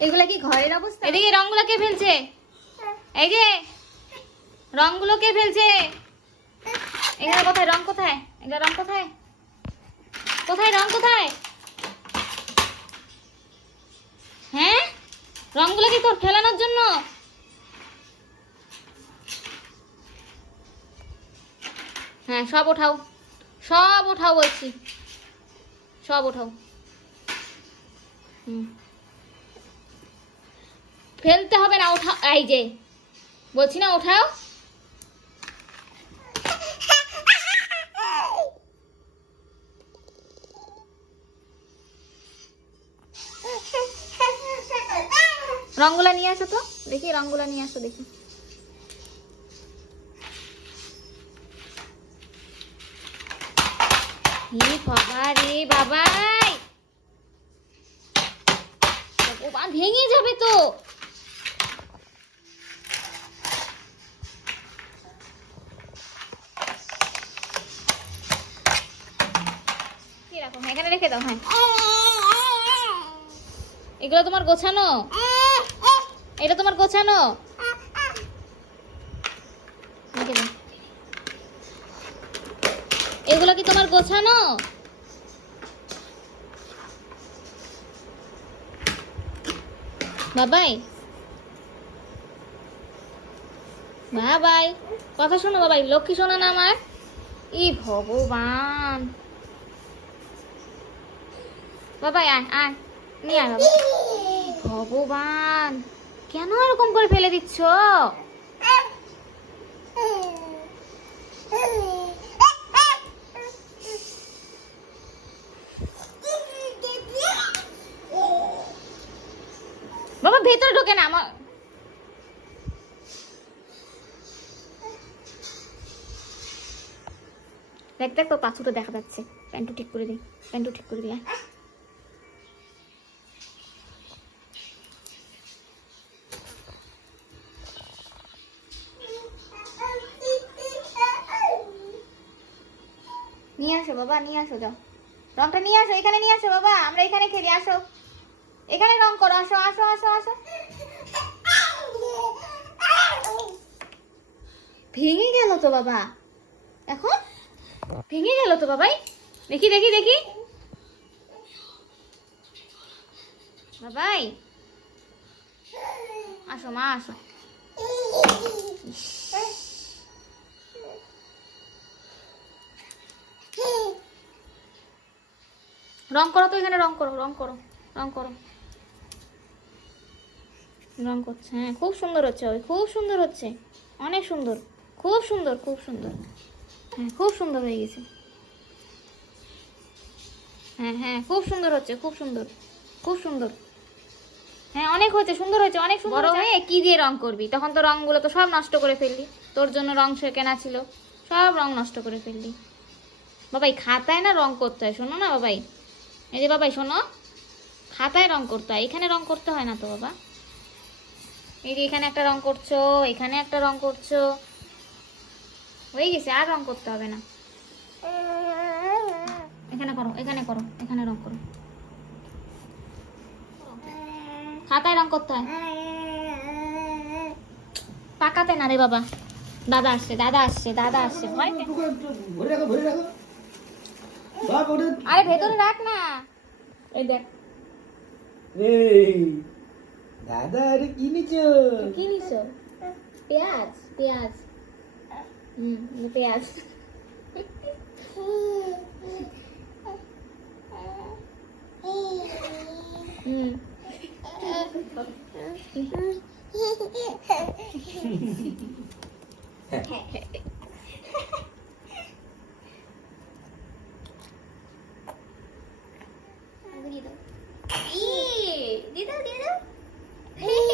এগুলা কি ঘরের অবস্থা? এদিকে রংগুলো কে ফেলছে? এই যে, রংগুলো কে ফেলছে? এখানে কোথায়? রং কোথায়? এগুলো রং কোথায়? কোথায় রং কোথায়? হ্যাঁ? রংগুলো কি তোর ফেলানোর জন্য? হ্যাঁ সব ওঠাও। সব ওঠাও বলছি। সব ওঠাও। হুম। ফেলতে হবে না, ওঠা, এই যে, বলছি না ওঠাও। রংগুলা নিয়ে আসো তো, দেখি রংগুলা নিয়ে আসো দেখি। বাবা ভেঙে যাবে তো কি রাখো দাও হ্যাঁ। এগুলো তোমার গোছানো? এটা তোমার গোছানো? এগুলো কি তোমার গোছানো? বাবাই। বাবাই। কথা শোনো বাবাই, লক্ষ্মী শোনো না আমার? ই ভগবান। বাবাই, আয় আয়। নিয়ে আয় বাবা। ভগবান, কেন এরকম করে ফেলে দিচ্ছ? বাবা, ভেতরে ঢোকে না আমার। দেখ দেখ তোর পাছুটা দেখা যাচ্ছে। প্যান্টু ঠিক করে দিই প্যান্টু ঠিক করে দিই নিয়ে আসো বাবা, নিয়ে আসো যাও। রংটা নিয়ে আসো, এখানে নিয়ে আসো বাবা, আমরা এখানে খেলি, আসো। এখানে রং করো, আসো আসো আসো আসো। ভেঙে গেল তো বাবা। এখন ভেঙে গেল তো বাবাই। দেখি দেখি দেখি। বাবাই। আসো মা, আসো। রং করো তো এখানে রং করো রং করো রং করো। রং করছে হ্যাঁ খুব সুন্দর হচ্ছে ওই খুব সুন্দর হচ্ছে অনেক সুন্দর খুব সুন্দর খুব সুন্দর হ্যাঁ খুব সুন্দর হয়ে গেছে। হ্যাঁ হ্যাঁ খুব সুন্দর হচ্ছে খুব সুন্দর খুব সুন্দর। হ্যাঁ অনেক হয়েছে সুন্দর হয়েছে অনেক সুন্দর বড় হয়ে কি দিয়ে রং করবি? তখন তো রংগুলো তো সব নষ্ট করে ফেললি। তোর জন্য রং সে কেনা ছিল সব রং নষ্ট করে ফেললি। বাবাই খাতায় না রং করতে হয়? শোনো না বাবাই। এই যে বাবাই, শোনো। খাতায় রং করতে হয়। এখানে রং করতে হয় না তো, বাবা? এই যে এখানে একটা রং করছ, এখানে একটা রং করছ। হয়ে গেছে, আর রং করতে হবে না। এখানে করো এখানে করো, এখানে রং করো। খাতায় রং করতে হয়। পাকাতে না রে বাবা। দাদা আসছে দাদা আসছে দাদা আসছে। ভয় ওটা আরে ভেতরে রাখ না। এই দেখ। এই দাদা আরে কি নিছো? কি নিছো? পেঁয়াজ পেঁয়াজ। হুম এই পেঁয়াজ। হুম। Di situ, di.